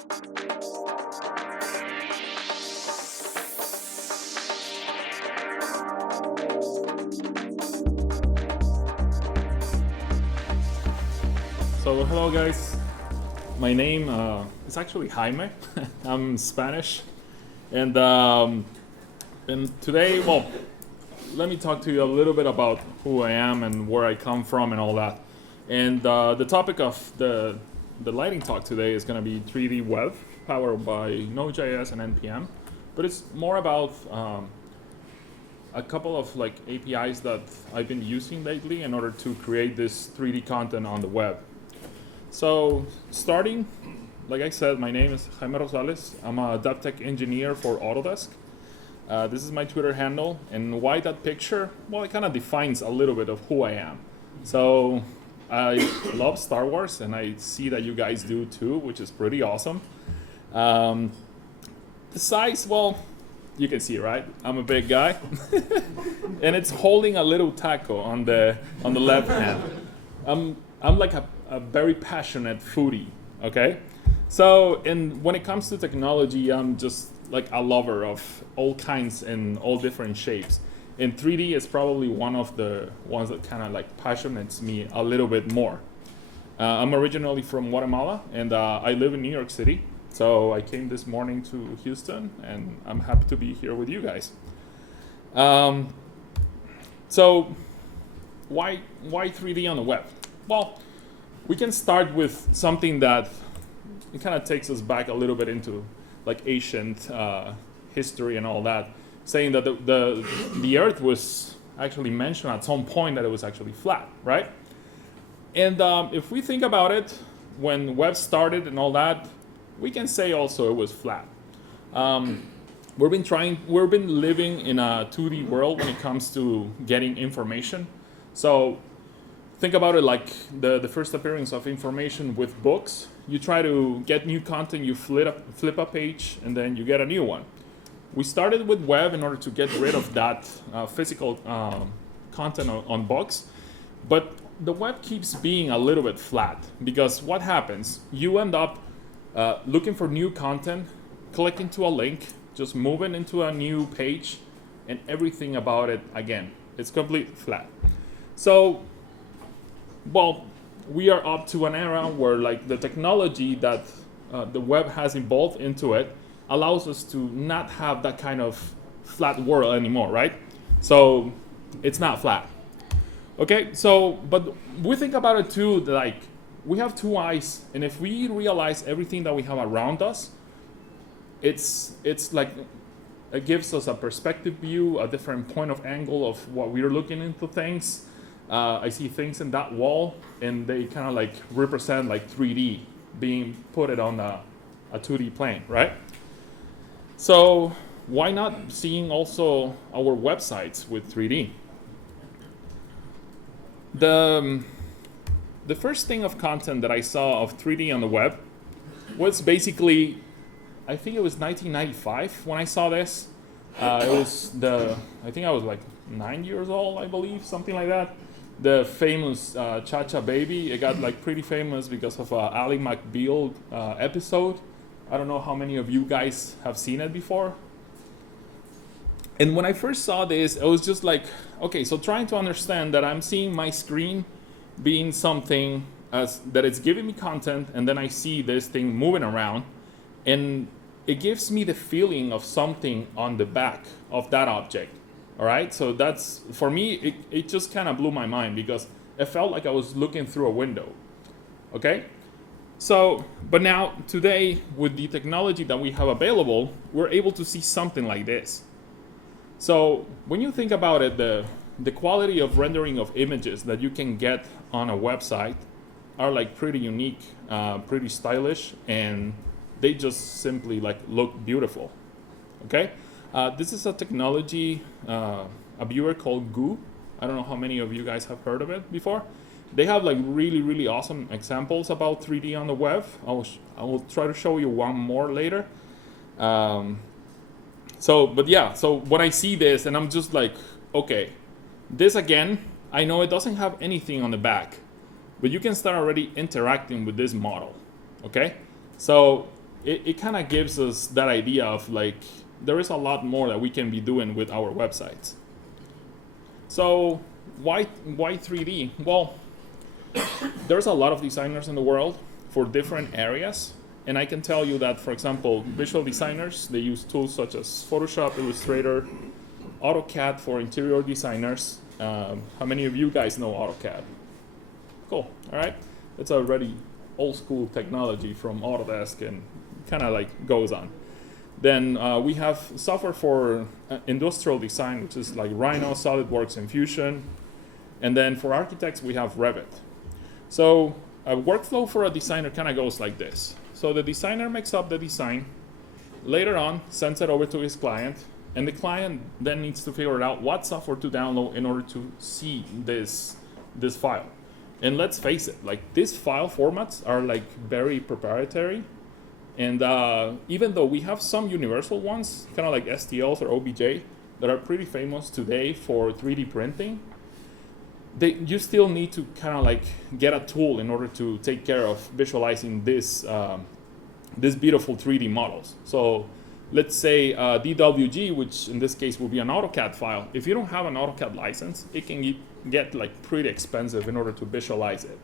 So hello guys, my name is actually Jaime. I'm Spanish, and today, well, let me talk to you a little bit about who I am and where I come from and all that. And the topic of the lighting talk today is going to be 3D web powered by Node.js and NPM, but it's more about a couple of like APIs that I've been using lately in order to create this 3D content on the web. So starting, like I said, my name is Jaime Rosales. I'm a dev tech engineer for Autodesk. This is my Twitter handle, and why that picture? Well, it kind of defines a little bit of who I am. So I love Star Wars, and I see that you guys do too, which is pretty awesome. The size, well, you can see, right? I'm a big guy, and it's holding a little taco on the left hand. I'm like a very passionate foodie, okay? So, and when it comes to technology, I'm just like a lover of all kinds and all different shapes. And 3D is probably one of the ones that kind of like passionates me a little bit more. I'm originally from Guatemala, and I live in New York City. So I came this morning to Houston, and I'm happy to be here with you guys. So why 3D on the web? Well, we can start with something that it kind of takes us back a little bit into like ancient history and all that, saying that the Earth was actually mentioned at some point that it was actually flat, right? And if we think about it, when web started and all that, we can say also it was flat. We've been living in a 2D world when it comes to getting information. So think about it like the first appearance of information with books. You try to get new content, you flip a page, and then you get a new one. We started with web in order to get rid of that physical content on books, but the web keeps being a little bit flat, because what happens? You end up looking for new content, clicking to a link, just moving into a new page, and everything about it, again, it's completely flat. So, well, we are up to an era where like the technology that the web has evolved into it allows us to not have that kind of flat world anymore, right? So it's not flat. Okay, so, but we think about it too, like we have two eyes, and if we realize everything that we have around us, it's like, it gives us a perspective view, a different point of angle of what we're looking into things. I see things in that wall, and they kind of like represent like 3D being put it on a 2D plane, right? So why not seeing also our websites with 3D? The first thing of content that I saw of 3D on the web was basically, I think it was 1995 when I saw this. I think I was like 9 years old, I believe, something like that. The famous Cha-Cha Baby, it got like pretty famous because of Ally McBeal episode. I don't know how many of you guys have seen it before. And when I first saw this, it was just like, okay, so trying to understand that I'm seeing my screen being something as that it's giving me content, and then I see this thing moving around, and it gives me the feeling of something on the back of that object. All right, so that's, for me, it just kind of blew my mind, because it felt like I was looking through a window, okay? So, but now, today, with the technology that we have available, we're able to see something like this. So, when you think about it, the quality of rendering of images that you can get on a website are like pretty unique, pretty stylish, and they just simply like look beautiful, okay? This is a technology, a viewer called Goo. I don't know how many of you guys have heard of it before. They have like really, really awesome examples about 3D on the web. I will try to show you one more later. So when I see this, and I'm just like, okay, this again, I know it doesn't have anything on the back, but you can start already interacting with this model, okay? So it kind of gives us that idea of like, there is a lot more that we can be doing with our websites. So why 3D? Well, there's a lot of designers in the world for different areas. And I can tell you that, for example, visual designers, they use tools such as Photoshop, Illustrator, AutoCAD for interior designers. How many of you guys know AutoCAD? Cool, all right. It's already old school technology from Autodesk and kind of like goes on. Then we have software for industrial design, which is like Rhino, SolidWorks, and Fusion. And then for architects, we have Revit. So a workflow for a designer kind of goes like this. So the designer makes up the design, later on sends it over to his client, and the client then needs to figure out what software to download in order to see this file. And let's face it, like these file formats are like very proprietary. And even though we have some universal ones, kind of like STLs or OBJ, that are pretty famous today for 3D printing, you still need to kind of like get a tool in order to take care of visualizing this beautiful 3D models. So let's say DWG, which in this case will be an AutoCAD file. If you don't have an AutoCAD license, it can get like pretty expensive in order to visualize it.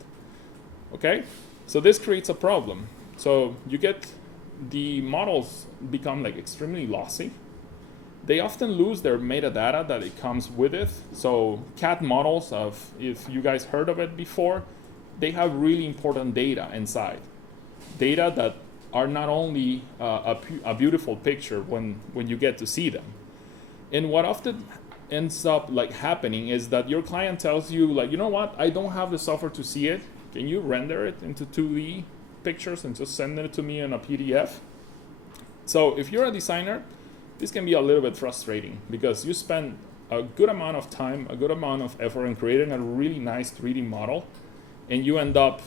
Okay, so this creates a problem. So you get the models become like extremely lossy. They often lose their metadata that it comes with it. So CAD models, if you guys heard of it before, they have really important data inside. Data that are not only a beautiful picture when you get to see them. And what often ends up like happening is that your client tells you like, you know what, I don't have the software to see it. Can you render it into 2D pictures and just send it to me in a PDF? So if you're a designer, this can be a little bit frustrating because you spend a good amount of time, a good amount of effort in creating a really nice 3D model, and you end up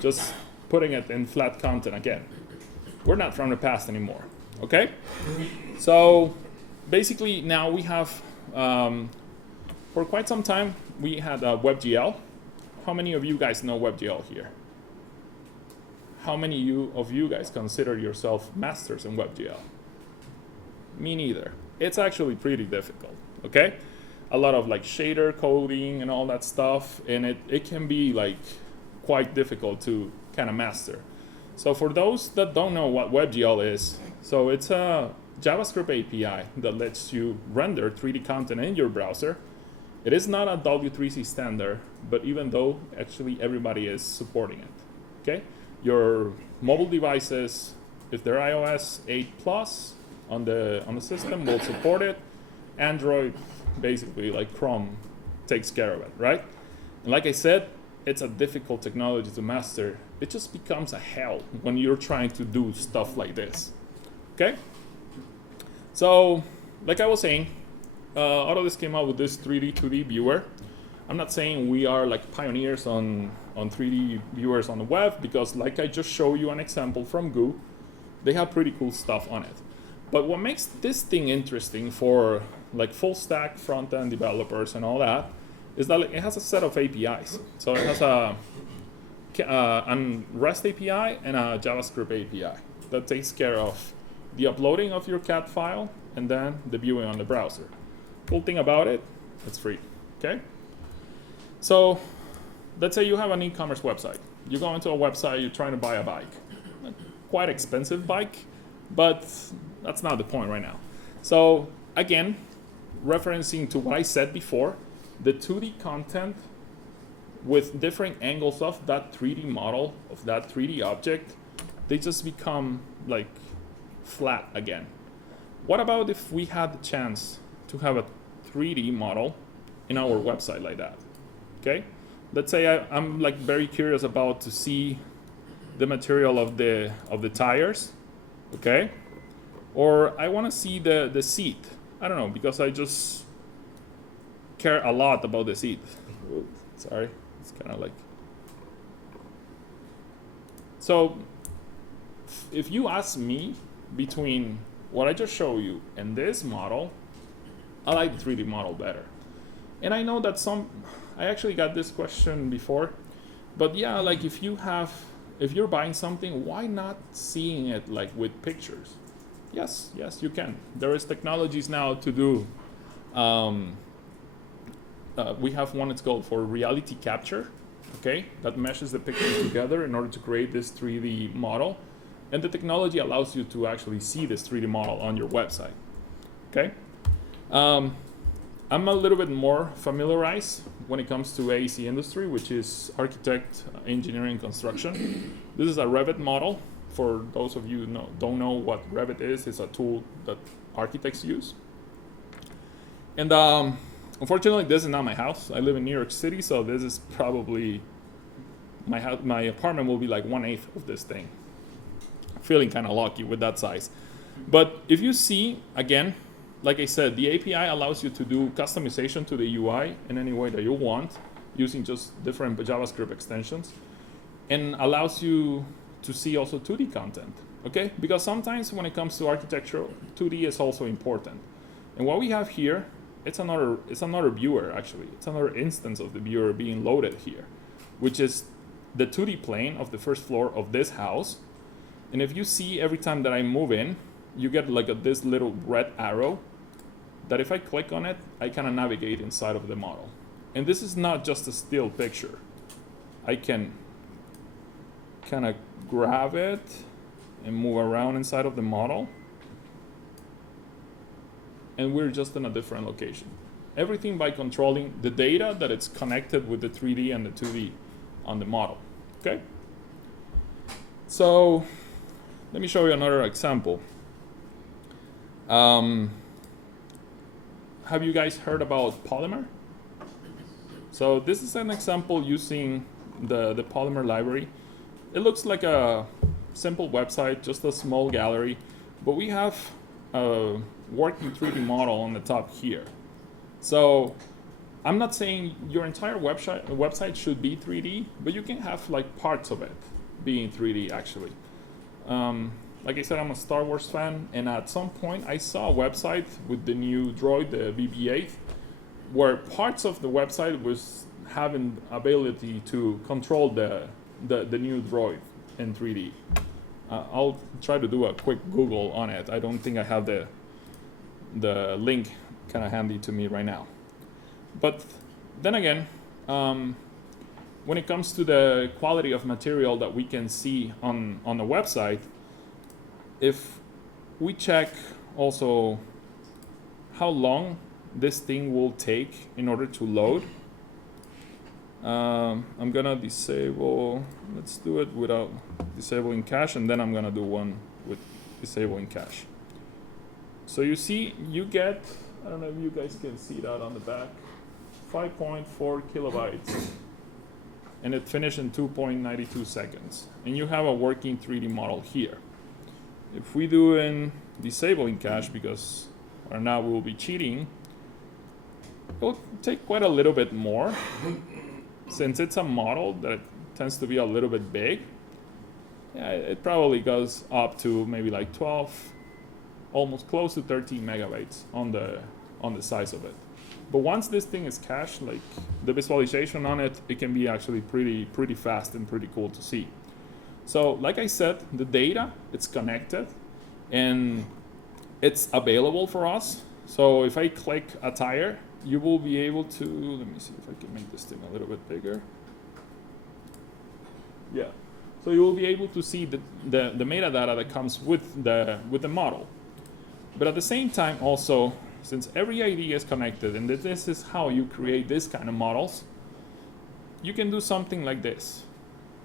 just putting it in flat content again. We're not from the past anymore, okay? So basically now we have, for quite some time, we had WebGL. How many of you guys know WebGL here? How many of you guys consider yourself masters in WebGL? Me neither. It's actually pretty difficult, okay? A lot of like shader coding and all that stuff, and it can be like quite difficult to kind of master. So for those that don't know what WebGL is, so it's a JavaScript API that lets you render 3D content in your browser. It is not a W3C standard, but even though actually everybody is supporting it, okay? Your mobile devices, if they're iOS 8 plus, on the system will support it. Android, basically like Chrome, takes care of it, right? And like I said, it's a difficult technology to master. It just becomes a hell when you're trying to do stuff like this, okay? So, like I was saying, Autodesk came out with this 3D 2D viewer. I'm not saying we are like pioneers on 3D viewers on the web, because like I just showed you an example from Goo, they have pretty cool stuff on it. But what makes this thing interesting for like full stack front-end developers and all that is that it has a set of APIs. So it has a REST API and a JavaScript API that takes care of the uploading of your CAD file and then the viewing on the browser. Cool thing about it, it's free, okay? So let's say you have an e-commerce website. You go into a website, you're trying to buy a bike. A quite expensive bike, but that's not the point right now. So again, referencing to what I said before, the 2D content with different angles of that 3D model, of that 3D object, they just become like flat again. What about if we had the chance to have a 3D model in our website like that? Okay, let's say I'm like very curious about to see the material of the tires, okay? Or I want to see the seat. I don't know, because I just care a lot about the seat. Ooh, sorry, it's kind of like. So if you ask me between what I just showed you and this model, I like the 3D model better. And I know that I actually got this question before, but yeah, like if you have if you're buying something, why not seeing it like with pictures? Yes, you can. There is technologies now to do. We have one it's called for reality capture, okay, that meshes the pictures together in order to create this 3D model. And the technology allows you to actually see this 3D model on your website, okay? I'm a little bit more familiarized when it comes to AEC industry, which is architect, engineering, construction. This is a Revit model. For those of you who don't know what Revit is, it's a tool that architects use. And unfortunately, this is not my house. I live in New York City, so this is probably my apartment will be like 1/8 of this thing. Feeling kind of lucky with that size. But if you see, again, like I said, the API allows you to do customization to the UI in any way that you want using just different JavaScript extensions, and allows you to see also 2D content, okay? Because sometimes when it comes to architecture, 2D is also important. And what we have here, it's another viewer actually. It's another instance of the viewer being loaded here, which is the 2D plane of the first floor of this house. And if you see every time that I move in, you get like this little red arrow that if I click on it, I kind of navigate inside of the model. And this is not just a still picture. I can kind of grab it and move around inside of the model. And we're just in a different location. Everything by controlling the data that it's connected with the 3D and the 2D on the model, okay? So let me show you another example. Have you guys heard about Polymer? So this is an example using the Polymer library. It looks like a simple website, just a small gallery, but we have a working 3D model on the top here. So I'm not saying your entire website should be 3D, but you can have like parts of it being 3D actually. Like I said, I'm a Star Wars fan, and at some point I saw a website with the new droid, the BB-8, where parts of the website was having ability to control the new droid in 3D. I'll try to do a quick Google on it. I don't think I have the link kind of handy to me right now. But then again, when it comes to the quality of material that we can see on the website, if we check also how long this thing will take in order to load, I'm gonna disable, let's do it without disabling cache, and then I'm gonna do one with disabling cache. So you see, you get, I don't know if you guys can see that on the back, 5.4 kilobytes, and it finished in 2.92 seconds. And you have a working 3D model here. If we do in disabling cache, because right now we will be cheating, it will take quite a little bit more. Since it's a model that tends to be a little bit big, yeah, it probably goes up to maybe like 12, almost close to 13 megabytes on the size of it. But once this thing is cached, like the visualization on it, it can be actually pretty fast and pretty cool to see. So like I said, the data, it's connected and it's available for us. So if I click a tire, you will be able to, let me see if I can make this thing a little bit bigger. Yeah, so you will be able to see the metadata that comes with the model. But at the same time also, since every ID is connected and this is how you create this kind of models, you can do something like this.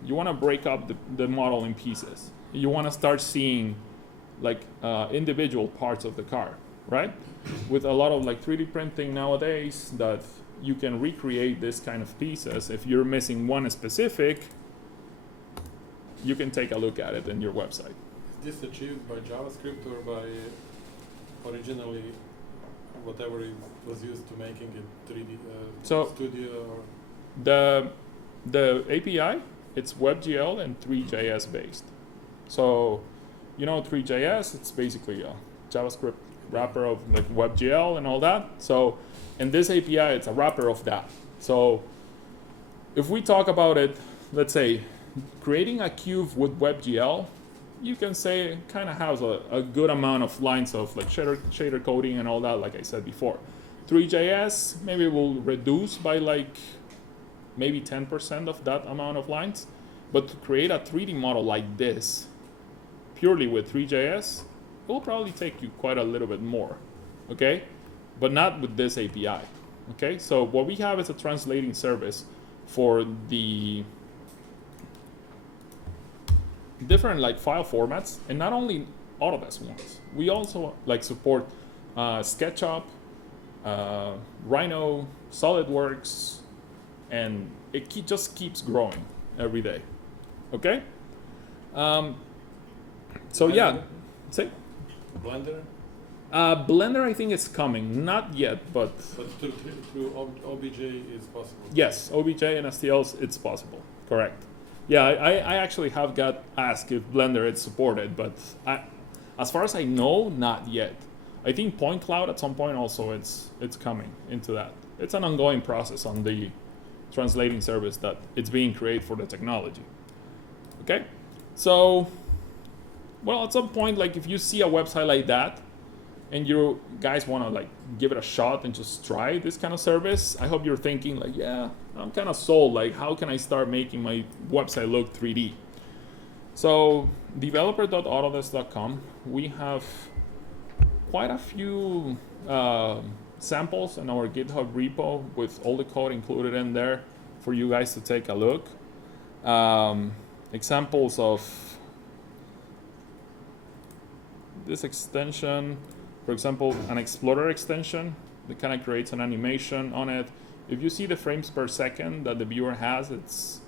You want to break up the model in pieces. You want to start seeing like individual parts of the car, right? With a lot of like 3D printing nowadays, that you can recreate this kind of pieces. If you're missing one specific, you can take a look at it in your website. Is this achieved by JavaScript or by originally whatever it was used to making it 3D Studio? Or? The API, it's WebGL and 3JS based. So, you know 3JS, it's basically a JavaScript wrapper of like WebGL and all that. So, in this API, it's a wrapper of that. So, if we talk about it, let's say creating a cube with WebGL, you can say kind of has a good amount of lines of like shader coding and all that, like I said before. 3JS maybe will reduce by like maybe 10% of that amount of lines, but to create a 3D model like this, purely with 3JS, it will probably take you quite a little bit more, okay? But not with this API, okay? So what we have is a translating service for the different like file formats, and not only Autodesk ones. We also like support SketchUp, Rhino, SolidWorks, and it just keeps growing every day. Okay. So yeah, say. Blender. Blender, I think it's coming. Not yet, but through OBJ is possible. Yes, OBJ and STLs, it's possible. Correct. Yeah, I actually have got asked if Blender is supported, but as far as I know, not yet. I think Point Cloud at some point also it's coming into that. It's an ongoing process on the translating service that it's being created for the technology. Okay, so well, at some point, like if you see a website like that, and you guys want to like give it a shot and just try this kind of service, I hope you're thinking like, yeah, I'm kind of sold. Like, how can I start making my website look 3D? So developer.autodesk.com, we have quite a few samples in our GitHub repo with all the code included in there for you guys to take a look. Examples of this extension, for example, an Explorer extension that kind of creates an animation on it. If you see the frames per second that the viewer has, it's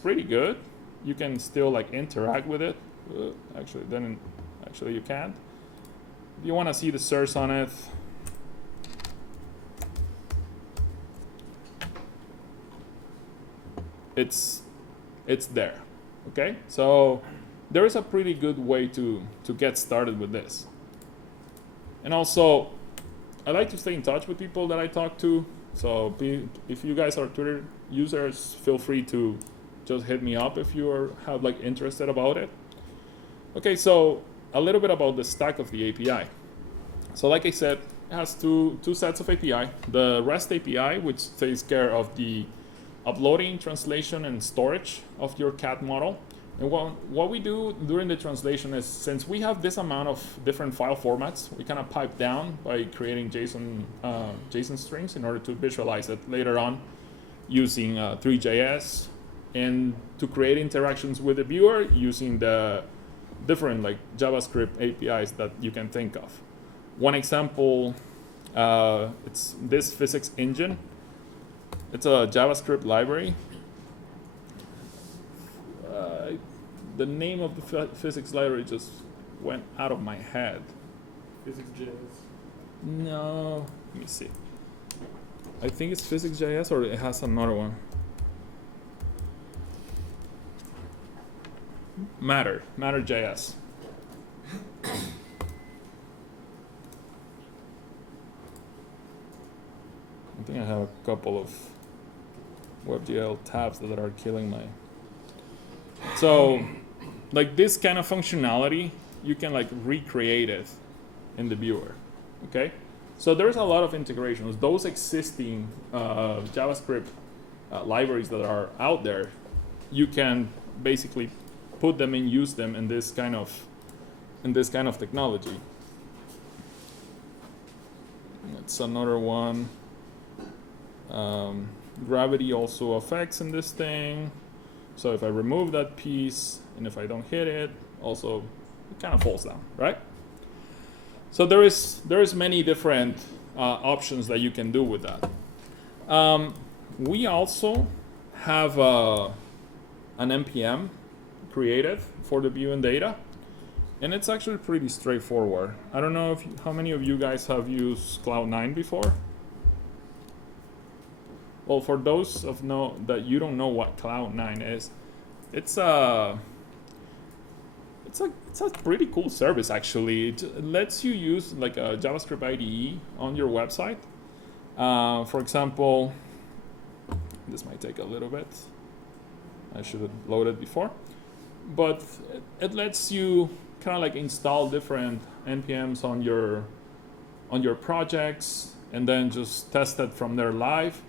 pretty good. You can still like interact with it. Actually you can't. If you want to see the source on it, it's there. Okay, so there is a pretty good way to get started with this. And also, I like to stay in touch with people that I talk to. So if you guys are Twitter users, feel free to just hit me up if you have like interested about it. Okay, so a little bit about the stack of the API. So like I said, it has two sets of API. The REST API, which takes care of the uploading, translation, and storage of your CAD model. And what we do during the translation is, since we have this amount of different file formats, we kind of pipe down by creating JSON strings in order to visualize it later on using 3JS, and to create interactions with the viewer using the different like JavaScript APIs that you can think of. One example, it's this physics engine. It's a JavaScript library. The name of the physics library just went out of my head. Physics.js. No, let me see. I think it's Physics.js, or it has another one. Matter.js. I think I have a couple of WebGL tabs that are killing my. So, like this kind of functionality, you can like recreate it in the viewer, okay? So there's a lot of integrations. Those existing JavaScript libraries that are out there, you can basically put them and use them in this kind of technology. That's another one. Gravity also affects in this thing. So if I remove that piece and if I don't hit it, also it kind of falls down, right? So there is many different options that you can do with that. We also have an NPM created for the view and data, and it's actually pretty straightforward. I don't know how many of you guys have used Cloud9 before. Well, for those that you don't know what Cloud9 is, it's a pretty cool service actually. It lets you use like a JavaScript IDE on your website. For example, this might take a little bit. I should have loaded before. But it lets you kind of like install different NPMs on your projects and then just test it from there live,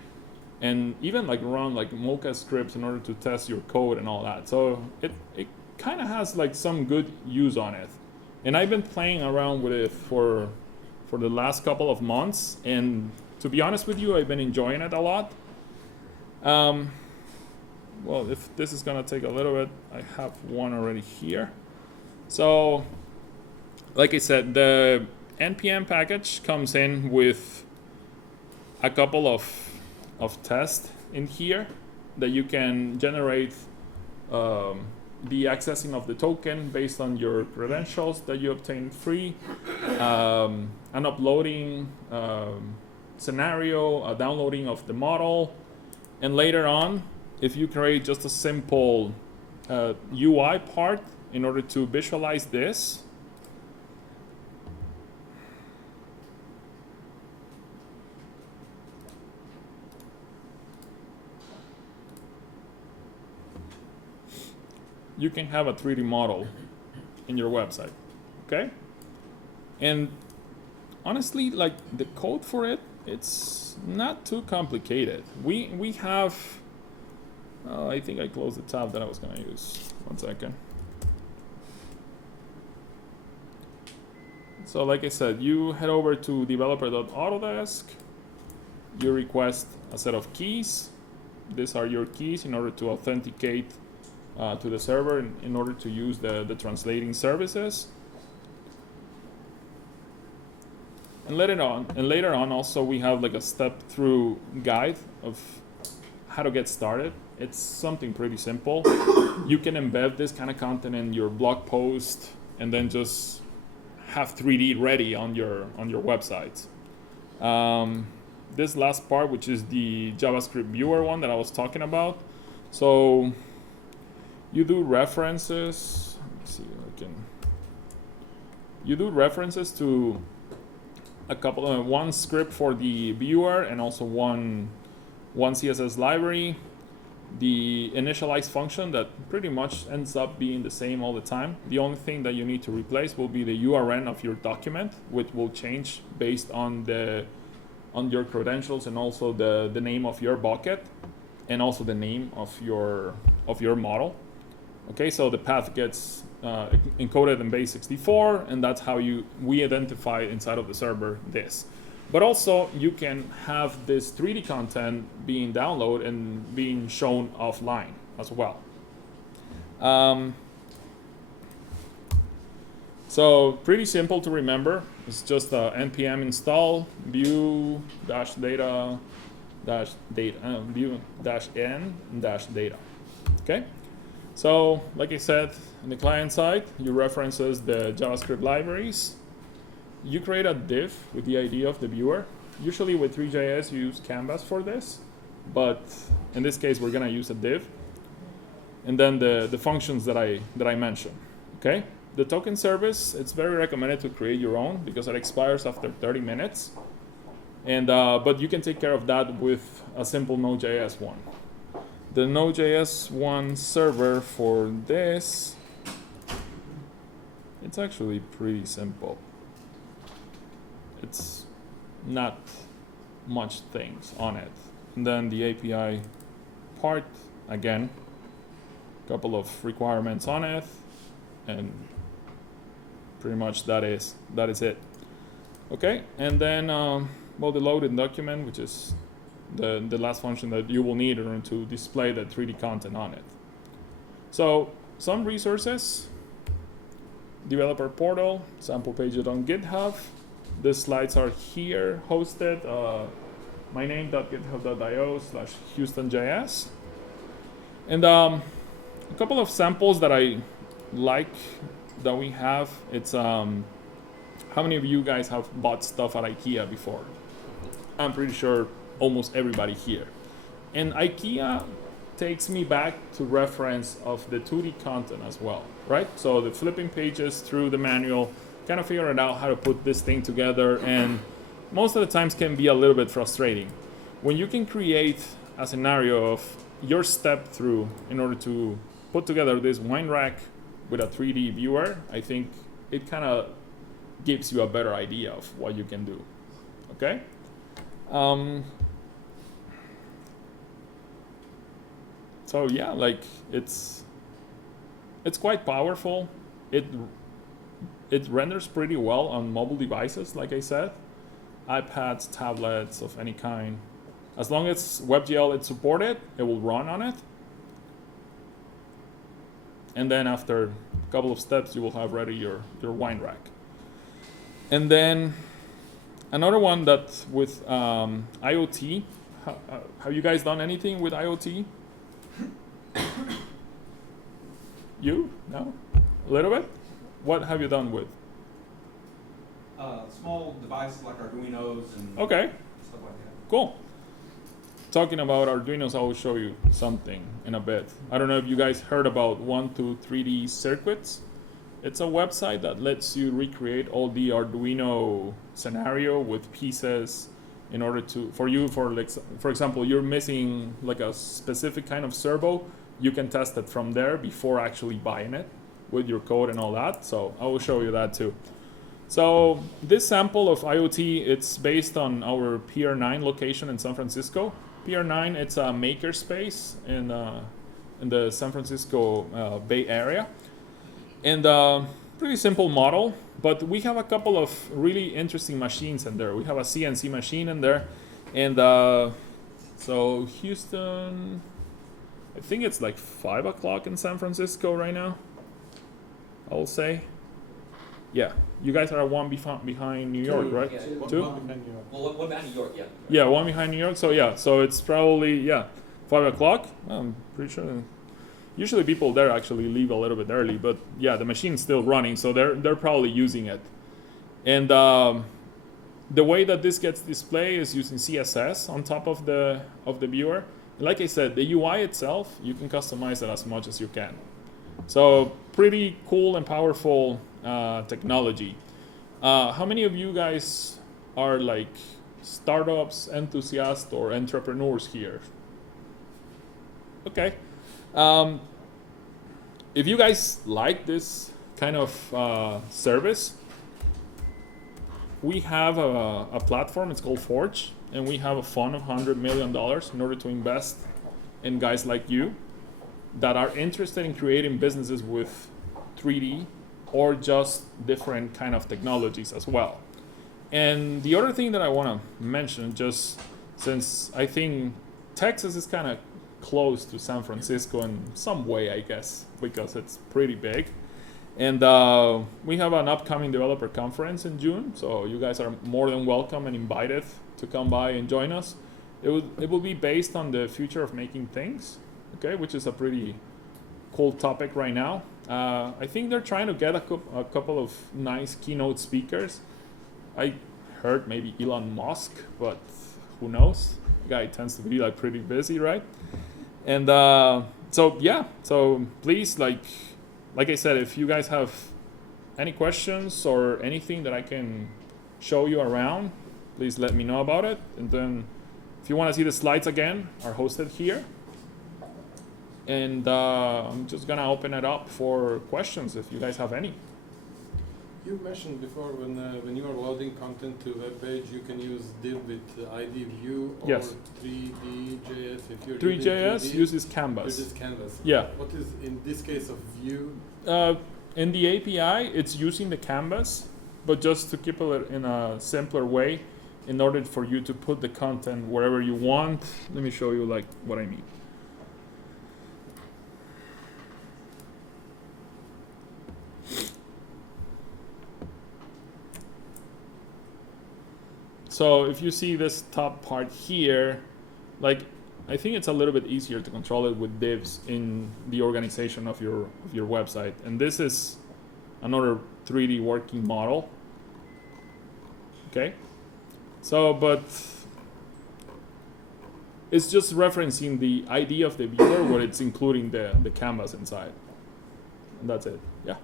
and even like run like Mocha scripts in order to test your code and all that. So it kind of has like some good use on it. And I've been playing around with it for the last couple of months, and to be honest with you, I've been enjoying it a lot. Well, if this is gonna take a little bit, I have one already here. So, like I said, the NPM package comes in with a couple of tests in here that you can generate the accessing of the token based on your credentials that you obtained free, an uploading scenario, a downloading of the model, and later on, if you create just a simple UI part in order to visualize this, you can have a 3D model in your website, okay? And honestly, like the code for it, it's not too complicated. We have, I think I closed the tab that I was gonna use. 1 second. So like I said, you head over to developer.autodesk, you request a set of keys. These are your keys in order to authenticate to the server in order to use the translating services. And later on also we have like a step-through guide of how to get started. It's something pretty simple. You can embed this kind of content in your blog post and then just have 3D ready on your website. This last part, which is the JavaScript viewer one that I was talking about. So you do references. Let's see if I can. You do references to a couple, one script for the viewer and also one CSS library. The initialize function that pretty much ends up being the same all the time. The only thing that you need to replace will be the URN of your document, which will change based on your credentials and also the name of your bucket and also the name of your model. Okay, so the path gets encoded in base 64, and that's how we identify inside of the server this. But also you can have this 3D content being downloaded and being shown offline as well. So pretty simple to remember. It's just npm install view-data view-n-data. Okay. So like I said, on the client side, you references the JavaScript libraries. You create a div with the ID of the viewer. Usually with Three.js, you use Canvas for this, but in this case, we're gonna use a div. And then the functions that I mentioned, okay? The token service, it's very recommended to create your own because it expires after 30 minutes. And but you can take care of that with a simple Node.js one. The Node.js one server for this, it's actually pretty simple. It's not much things on it. And then the API part, again, a couple of requirements on it, and pretty much that is it. Okay, and then well, the loaded document, which is the last function that you will need in order to display the 3D content on it. So some resources: developer portal, sample pages on GitHub. The slides are here hosted, my name.github.io/Houston.js. And a couple of samples that I like that we have. It's how many of you guys have bought stuff at IKEA before? I'm pretty sure almost everybody here. And IKEA takes me back to reference of the 2D content as well, right? So the flipping pages through the manual, kind of figuring out how to put this thing together, and most of the times can be a little bit frustrating. When you can create a scenario of your step through in order to put together this wine rack with a 3D viewer, I think it kind of gives you a better idea of what you can do. Okay? So yeah, like it's quite powerful. It renders pretty well on mobile devices, like I said, iPads, tablets of any kind. As long as WebGL is supported, it will run on it. And then after a couple of steps, you will have ready your wine rack. And then another one that with IoT, have you guys done anything with IoT? You? No? A little bit? What have you done with? Small devices like Arduinos and okay. Stuff like that. Cool. Talking about Arduinos, I will show you something in a bit. I don't know if you guys heard about 123D Circuits. It's a website that lets you recreate all the Arduino scenario with pieces in order to, for example, you're missing like a specific kind of servo, you can test it from there before actually buying it with your code and all that. So I will show you that too. So this sample of IoT, it's based on our Pier 9 location in San Francisco. Pier 9, it's a makerspace in the San Francisco Bay Area. And pretty simple model, but we have a couple of really interesting machines in there. We have a CNC machine in there. And so Houston, I think it's like 5 o'clock in San Francisco right now, I'll say. Yeah, you guys are one behind New York, right? Yeah. Two? One behind you. Well, one behind New York, yeah. Yeah, one behind New York. So yeah, so it's probably 5 o'clock. I'm pretty sure. Usually people there actually leave a little bit early, but yeah, the machine's still running, so they're probably using it. And the way that this gets displayed is using CSS on top of the viewer. Like I said, the UI itself, you can customize it as much as you can. So pretty cool and powerful technology. How many of you guys are like startups, enthusiasts, or entrepreneurs here? Okay. If you guys like this kind of service, we have a platform, it's called Forge, and we have a fund of $100 million in order to invest in guys like you that are interested in creating businesses with 3D or just different kind of technologies as well. And the other thing that I want to mention, just since I think Texas is kind of close to San Francisco in some way, I guess, because it's pretty big. And we have an upcoming developer conference in June, so you guys are more than welcome and invited to come by and join us. It will be based on the future of making things, okay, which is a pretty cool topic right now. I think they're trying to get a couple of nice keynote speakers. I heard maybe Elon Musk, but who knows? The guy tends to be like pretty busy, right? And so please, like I said, if you guys have any questions or anything that I can show you around, please let me know about it. And then if you want to see the slides again, are hosted here. And I'm just going to open it up for questions if you guys have any. You mentioned before when you are loading content to web page, you can use div with ID view or yes. 3D.js. If you're 3.js uses Canvas. Uses Canvas. Yeah. What is in this case of view? In the API, it's using the Canvas, but just to keep it in a simpler way, in order for you to put the content wherever you want. Let me show you like what I mean. So if you see this top part here, like I think it's a little bit easier to control it with divs in the organization of your website. And this is another 3D working model. Okay. So, but it's just referencing the ID of the viewer where it's including the canvas inside. And that's it. Yeah.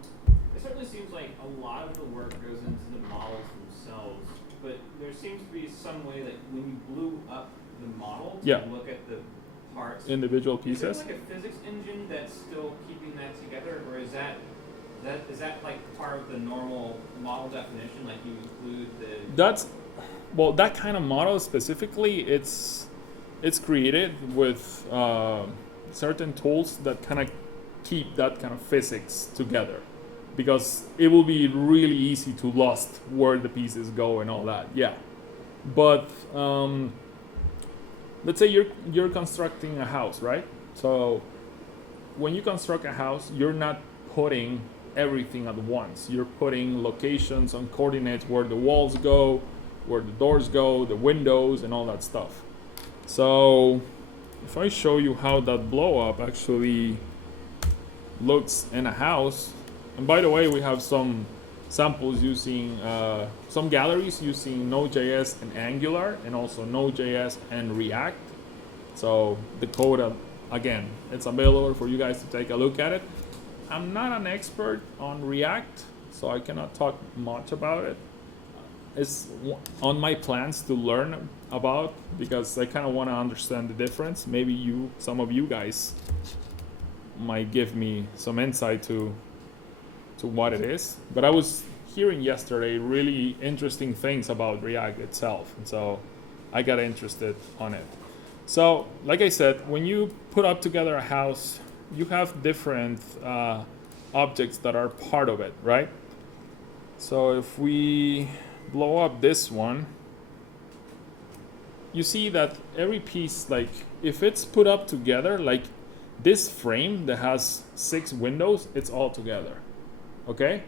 It certainly seems like a lot of the work goes into the models themselves, but there seems to be some way that when you blew up the model to yeah. look at the parts. individual Is there pieces. like a physics engine that's still keeping that together, or is that like part of the normal model definition? Like you include the That kind of model specifically, it's created with certain tools that kind of keep that kind of physics together, because it will be really easy to lost where the pieces go and all that. Yeah, but let's say you're constructing a house, right? So when you construct a house, you're not putting everything at once. You're putting locations on coordinates where the walls go, where the doors go, the windows, and all that stuff. So if I show you how that blow up actually looks in a house, and by the way, we have some samples using some galleries using Node.js and Angular, and also Node.js and React. So the code, again, it's available for you guys to take a look at it. I'm not an expert on React, so I cannot talk much about it. It's on my plans to learn about, because I kind of want to understand the difference. Maybe some of you guys might give me some insight to what it is. But I was hearing yesterday really interesting things about React itself, and so I got interested on it. So like I said, when you put up together a house, you have different objects that are part of it, right? So if we blow up this one, you see that every piece, like if it's put up together, like this frame that has 6 windows, it's all together. Okay?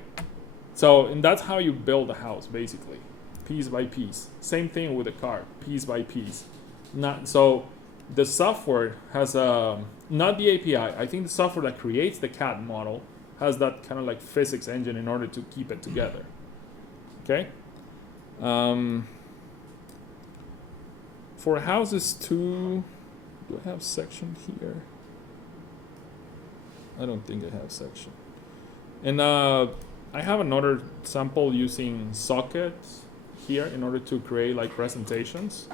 So, and that's how you build a house, basically, piece by piece. Same thing with a car, piece by piece. So the software has not the API. I think the software that creates the CAD model has that kind of like physics engine in order to keep it together. Okay? For houses too, do I have section here? I don't think I have section. And I have another sample using sockets here in order to create like presentations.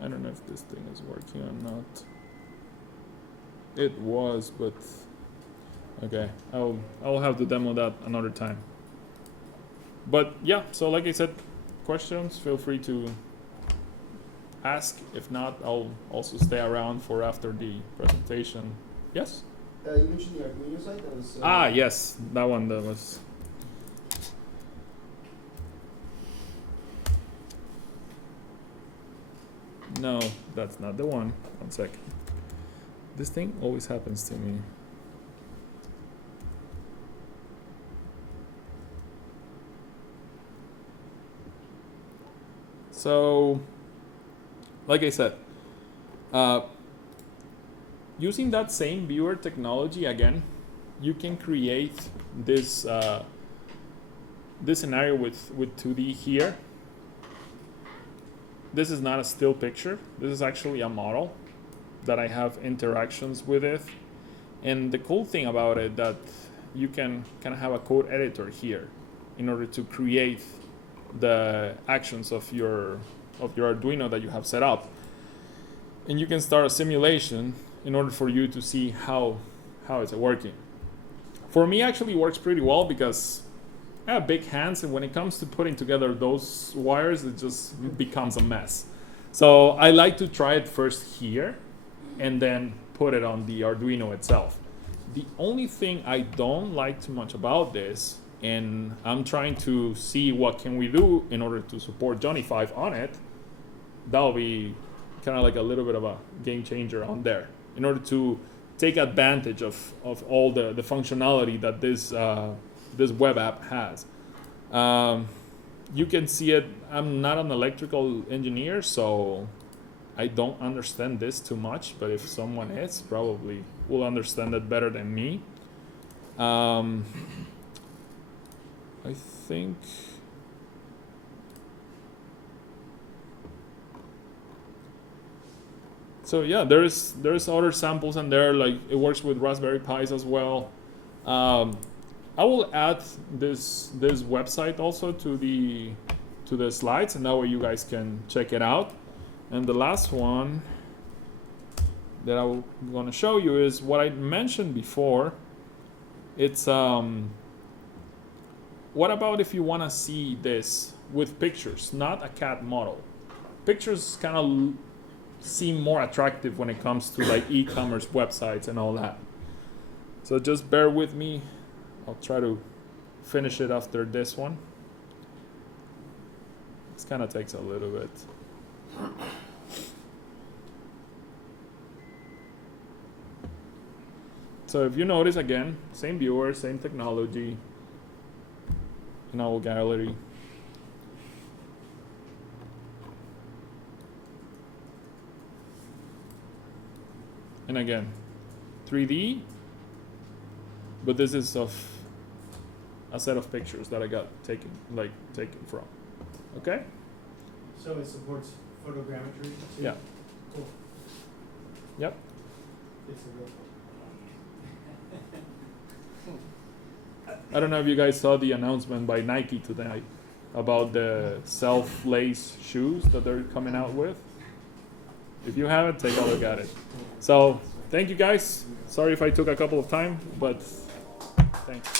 I don't know if this thing is working or not. It was, but okay, I'll have to demo that another time. But yeah, so like I said, questions, feel free to ask. If not, I'll also stay around for after the presentation. Yes? You mentioned the Arduino site. That was, yes, that one that was. No, that's not the one. 1 second. This thing always happens to me. So, like I said, using that same viewer technology again, you can create this this scenario with 2D here. This is not a still picture. This is actually a model that I have interactions with it. And the cool thing about it that you can kind of have a code editor here in order to create the actions of your Arduino that you have set up. And you can start a simulation in order for you to see how it's working. For me, actually works pretty well because I have big hands, and when it comes to putting together those wires, it just becomes a mess. So I like to try it first here and then put it on the Arduino itself. The only thing I don't like too much about this, and I'm trying to see what can we do in order to support Johnny 5 on it, that'll be kind of like a little bit of a game changer on there in order to take advantage of all the functionality that this web app has. You can see it. I'm not an electrical engineer, so I don't understand this too much, but if someone is, probably will understand it better than me. I think so. Yeah, there's other samples in there, like it works with Raspberry Pis as well. I will add this website also to the slides, and that way you guys can check it out. And the last one that I'm going to show you is what I mentioned before. It's what about if you want to see this with pictures, not a CAD model? Pictures kind of seem more attractive when it comes to like e-commerce websites and all that. So just bear with me. I'll try to finish it after this one. This kind of takes a little bit. So if you notice, again, same viewer, same technology in our gallery. And again, 3D, but this is of a set of pictures that I got taken from. Okay? So it supports photogrammetry too? Yeah. Cool. Yep. It's a real I don't know if you guys saw the announcement by Nike tonight about the self-lace shoes that they're coming out with. If you haven't, take a look at it. So, thank you guys. Sorry if I took a couple of time, but thanks.